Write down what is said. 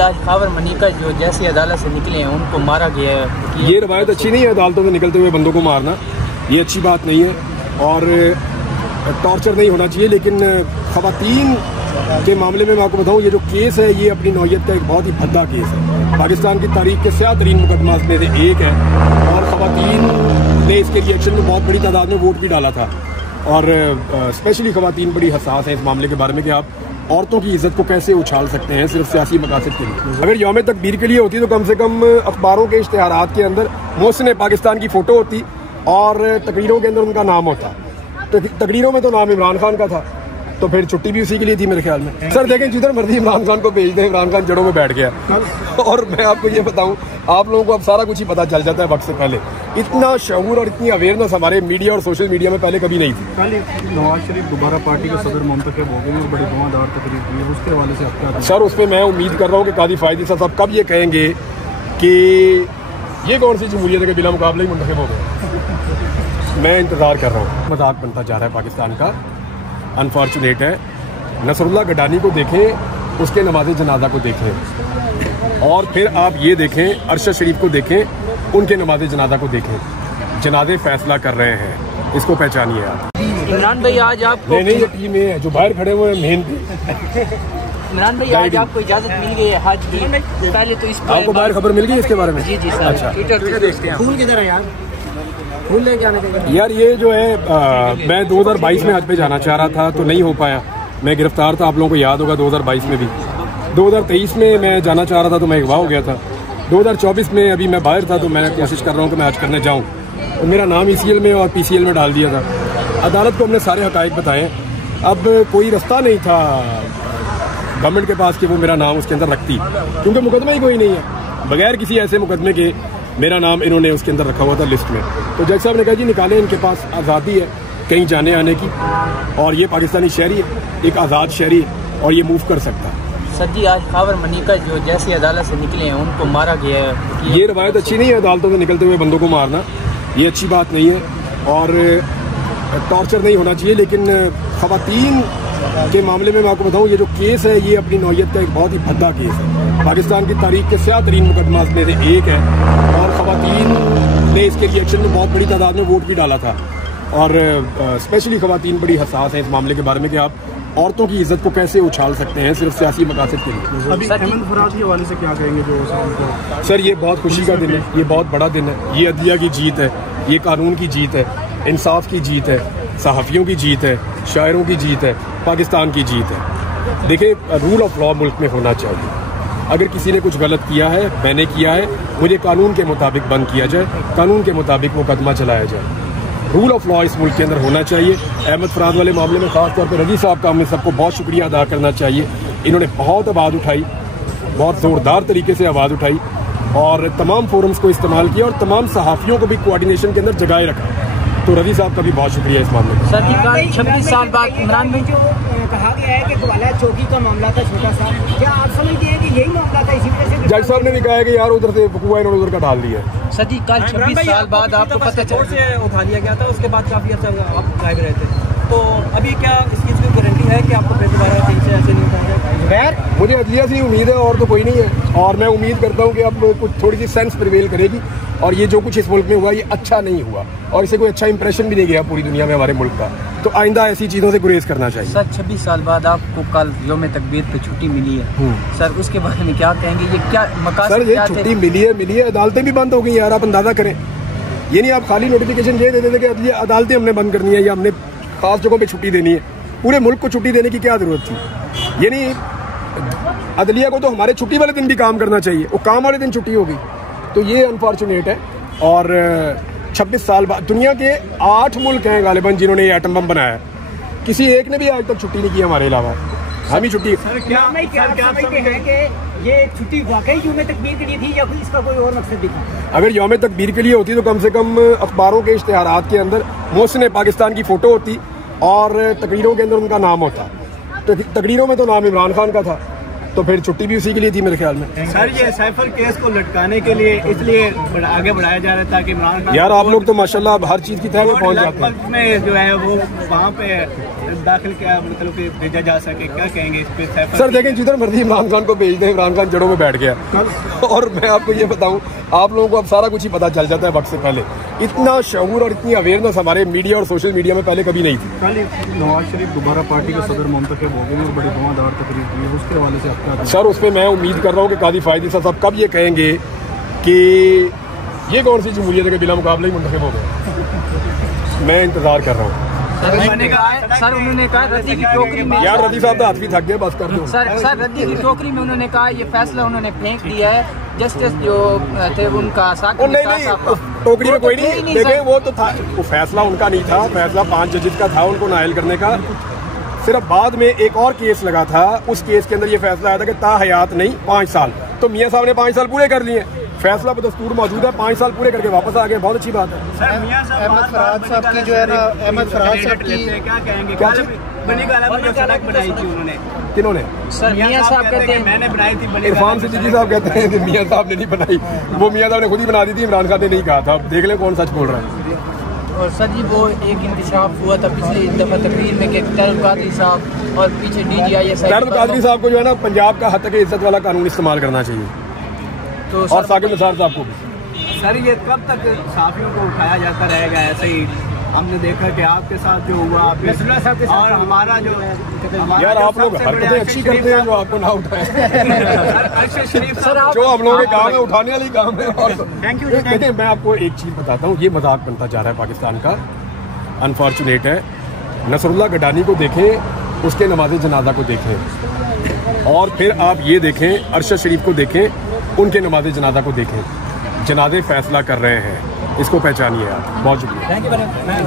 आज खबर मनिका जो जैसे अदालत से निकले हैं उनको मारा गया है। ये रवायत अच्छी नहीं है, अदालतों में निकलते हुए बंदों को मारना, ये अच्छी बात नहीं है और टॉर्चर नहीं होना चाहिए। लेकिन ख़वातीन के मामले में मैं आपको बताऊं, ये जो केस है ये अपनी नौयत का एक बहुत ही भद्दा केस है। पाकिस्तान की तारीख के स्याह तरीन मुकदमा में से एक है और ख़वातीन ने इसके रिएक्शन में बहुत बड़ी तादाद में वोट भी डाला था और स्पेशली ख़वातीन बड़ी हसास हैं इस मामले के बारे में कि आप औरतों की इज्जत को कैसे उछाल सकते हैं सिर्फ सियासी मकासद के लिए। अगर यौम तकबीर के लिए होती तो कम से कम अखबारों के इश्तिहारात के अंदर मोहसिन पाकिस्तान की फ़ोटो होती और तकरीरों के अंदर उनका नाम होता। तो तकरीरों में तो नाम इमरान खान का था, तो फिर छुट्टी भी उसी के लिए थी मेरे ख्याल में। सर देखें, जिधर मर्जी इमरान खान को भेज दें, इमरान खान जड़ों में बैठ गया। और मैं आपको ये बताऊं, आप लोगों को अब सारा कुछ ही पता चल जाता है वक्त से पहले। इतना शऊर और इतनी अवेयरनेस हमारे मीडिया और सोशल मीडिया में पहले कभी नहीं थी। कल नवाज शरीफ दोबारा पार्टी के सदर मुंतखब हो गए और बड़ी धुआंधार तकरीर हुई, उसके हवाले से आपका? सर उस पर मैं उम्मीद कर रहा हूँ कि कादी फायदी साहब कब ये कहेंगे कि ये कौन सी जमहूरियत है कि बिला मुकाबले ही मुंतखब हो गए। मैं इंतज़ार कर रहा हूँ। मजाक बनता जा रहा है पाकिस्तान का, अनफॉर्चुनेट है। नसरुल्लाह गडानी को देखें, उसके नमाज़े जनाजा को देखें और फिर आप ये देखें अरशद शरीफ को देखें, उनके नमाज़े जनाजा को देखें। जनाजे फैसला कर रहे हैं, इसको पहचानिए आप। इमरान भाई आज आपको नहीं ये टीम है जो बाहर खड़े हुए हैं मेहनती। इमरान भाई आज आपको इजाजत मिल गई है हज की, पहले तो इस आपको बाहर खबर मिल गई इसके बारे में? जी जी सर। अच्छा, फूल किधर है यार? फूल लेके आने के यार ये जो है मैं 2022 में हज पे जाना चाह रहा था तो नहीं हो पाया, मैं गिरफ्तार था, आप लोगों को याद होगा 2022 में भी। 2023 में मैं जाना चाह रहा था तो मैं अगवा हो गया था। 2024 में अभी मैं बाहर था तो मैं कोशिश कर रहा हूँ कि मैं हज करने जाऊँ, तो मेरा नाम ECL में और PCL में डाल दिया था। अदालत को हमने सारे हकायक बताए, अब कोई रास्ता नहीं था गवर्नमेंट के पास कि वो मेरा नाम उसके अंदर रखती, क्योंकि मुकदमा ही कोई नहीं है। बगैर किसी ऐसे मुकदमे के मेरा नाम इन्होंने उसके अंदर रखा हुआ था लिस्ट में। तो जज साहब ने कहा जी निकालें, इनके पास आज़ादी है कहीं जाने आने की और ये पाकिस्तानी शहरी है, एक आज़ाद शहरी है और ये मूव कर सकता है। सर जी आज खबर मनिका जो जैसे अदालत से निकले हैं उनको मारा गया है। ये रवायत अच्छी नहीं है, अदालतों में निकलते हुए बंदों को मारना, ये अच्छी बात नहीं है और टॉर्चर नहीं होना चाहिए। लेकिन ख़वातीन के मामले में मैं आपको बताऊं, ये जो केस है ये अपनी नौयत का एक बहुत ही भद्दा केस है। पाकिस्तान की तारीख के स्याह तरीन मुकदमा में से एक है और ख़वातीन ने इसके रिएक्शन में बहुत बड़ी तादाद में वोट भी डाला था और स्पेशली ख़वातीन बड़ी हसास हैं इस मामले के बारे में कि आप औरतों की इज्जत को कैसे उछाल सकते हैं सिर्फ सियासी मकासद के लिए। अभी अहमद फराज के हवाले से क्या कहेंगे जो? सर ये बहुत खुशी का दिन है, ये बहुत बड़ा दिन है, ये अदलिया की जीत है, ये कानून की जीत है, इंसाफ की जीत है, सहाफ़ियों की जीत है, शायरों की जीत है, पाकिस्तान की जीत है। देखिए रूल ऑफ लॉ मुल्क में होना चाहिए। अगर किसी ने कुछ गलत किया है, मैंने किया है, मुझे कानून के मुताबिक बंद किया जाए, कानून के मुताबिक मुकदमा चलाया जाए। रूल ऑफ लॉ इस मुल्क के अंदर होना चाहिए। अहमद फराज वाले मामले में खास तौर पर रजी साहब का हमें सबको बहुत शुक्रिया अदा करना चाहिए। इन्होंने बहुत आवाज़ उठाई, बहुत ज़ोरदार तरीके से आवाज़ उठाई और तमाम फोरम्स को इस्तेमाल किया और तमाम सहाफ़ियों को भी कोऑर्डिनेशन के अंदर जगाए रखा। तो रजी साहब का भी बहुत शुक्रिया इस मामले में। सर 26 साल बाद इमरान भाई जो कहा गया है कि ग्वाला चौकी का मामला था छोटा सा, क्या आप समझते हैं कि यही मामला था, इसी वजह से? जज साहब ने भी कहा है कि यार उधर से बकुआ इन्होंने उधर का डाल दिया है। सर जी कल 26 साल बाद आपको पता चला से उठा लिया गया था, उसके बाद काफ़ी अच्छा आप गायब रहे थे, तो अभी क्या इस चीज़ की गारंटी है कि आपको फिर दोबारा कहीं से ऐसे नहीं उठाएंगे? मुझे अदलिया से उम्मीद है और तो कोई नहीं है और मैं उम्मीद करता हूँ कि अब कुछ थोड़ी सी सेंस प्रिवेल करेगी और ये जो कुछ इस मुल्क में हुआ ये अच्छा नहीं हुआ और इसे कोई अच्छा इंप्रेशन भी नहीं गया पूरी दुनिया में हमारे मुल्क का। तो आइंदा ऐसी चीज़ों से गुरेज करना चाहिए। सर 26 साल बाद आपको कल यौम तकबीर पे छुट्टी मिली है, सर उसके बारे में क्या कहेंगे? ये क्या मकासद? सर ये छुट्टी मिली है, अदालतें भी बंद हो गई यार, आप अंदाजा करें। ये नहीं आप खाली नोटिफिकेशन ये दे देते कि अदालतें हमने बंद करनी है या हमने खास जगहों पे छुट्टी देनी है। पूरे मुल्क को छुट्टी देने की क्या जरूरत थी? ये नहीं, अदलिया को तो हमारे छुट्टी वाले दिन भी काम करना चाहिए, वो काम वाले दिन छुट्टी होगी। तो ये अनफॉर्चुनेट है और 26 साल बाद दुनिया के 8 मुल्क हैं गालिबन जिन्होंने ये एटम बम बनाया, किसी एक ने भी आज तक छुट्टी नहीं की हमारे अलावा, हम ही छुट्टी। क्या समझते हैं कि ये छुट्टी वाकई यौम तकबीर के लिए थी या इसका कोई और मकसद भी था? अगर यौम तकबीर के लिए होती तो कम से कम अखबारों के इश्तिहारात के अंदर मोहसिन पाकिस्तान की फ़ोटो होती और तकरीरों के अंदर उनका नाम होता। तो तकरीरों में तो नाम इमरान खान का था, तो फिर छुट्टी भी उसी के लिए थी मेरे ख्याल में। सर ये सैफर केस को लटकाने के लिए इसलिए आगे बढ़ाया जा रहा था कि इमरान खान, यार आप लोग तो माशाल्लाह हर चीज़ की तह में पहुंच जाते हैं। में जो है वो वहाँ पे दाखिल क्या मतलब कि भेजा जा सके, क्या कहेंगे इस पे? सर देखें, जिधर मर्जी इमरान खान को भेज दें, इमरान खान जड़ों में बैठ गया। और मैं आपको ये बताऊं, आप लोगों को अब सारा कुछ ही पता चल जाता है वक्त से पहले। इतना शऊर और इतनी अवेयरनेस हमारे मीडिया और सोशल मीडिया में पहले कभी नहीं थी। कल नवाज शरीफ दोबारा पार्टी के सदर मुंतखब हो गए और बड़ी धुआंधार तकरीर की है, उसके हवाले से आप क्या? सर उस पर मैं उम्मीद कर रहा हूँ कि कादी फायदी साहब कब ये कहेंगे कि ये कौन सी जमहूरियत है कि बिला मुकाबले ही मुंतखब हो गए। मैं इंतजार कर रहा हूँ। सर उन्होंने कहा रद्दी की टोकरी में, यार रद्दी साहब तो हाथ भी थक गए, बस कर दो। सर रद्दी की टोकरी में उन्होंने कहा ये फैसला उन्होंने फेंक दिया है। जस्टिस जो थे उनका टोकरी में कोई नहीं, देखे वो तो था, वो फैसला उनका नहीं था, फैसला 5 जजेस का था उनको नायल करने का। सिर्फ बाद में एक और केस लगा था, उस केस के अंदर ये फैसला आया था कि ताहयात नहीं 5 साल। तो मियाँ साहब ने 5 साल पूरे कर लिए, फैसला पर दस्तूर मौजूद है, 5 साल पूरे करके वापस आ गए, बहुत अच्छी बात है। अहमद फराज साहब की जो है ना, अहमद फराज साहब की क्या कहेंगे? क्या सड़क बनाई थी उन्होंने? किन्होंने? सर मियाँ साहब कहते हैं मैंने बनाई थी। इरफान सिद्दीकी साहब कहते हैं कि मियाँ साहब ने नहीं बनाई, वो मियाँ साहब ने खुद ही बना दी थी, इमरान खान ने नहीं कहा था। देख लें कौन सच बोल रहा है। और सर जी वो एक इंकशाफ हुआ था पिछली दफा तकरीर में कि तलब कादरी साहब और पीछे DGI तलब कादरी साहब को जो है ना पंजाब का हद तक इज्जत वाला कानून इस्तेमाल करना चाहिए, तो और साकिब निसार साहब को भी। सर ये कब तक साफियों को उठाया जाता रहेगा ऐसे ही? हमने देखा कि आपके साथ जो हुआ और हमारा जो यार आप लोग हरकतें अच्छी करते हैं जो आपको ना उठाए। जो हम लोगों के काम है उठाने वाली काम है। और देखिए मैं आपको एक चीज़ बताता हूँ, ये मजाक बनता जा रहा है पाकिस्तान का, अनफॉर्चुनेट है। नसरुल्लाह गडानी को देखें, उसके नमाज जनाजा को देखें, और फिर आप ये देखें अरशद शरीफ को देखें, उनके नमाज जनाजा को देखें। जनाजे फैसला कर रहे हैं, इसको पहचानिए आप। बहुत शुक्रिया।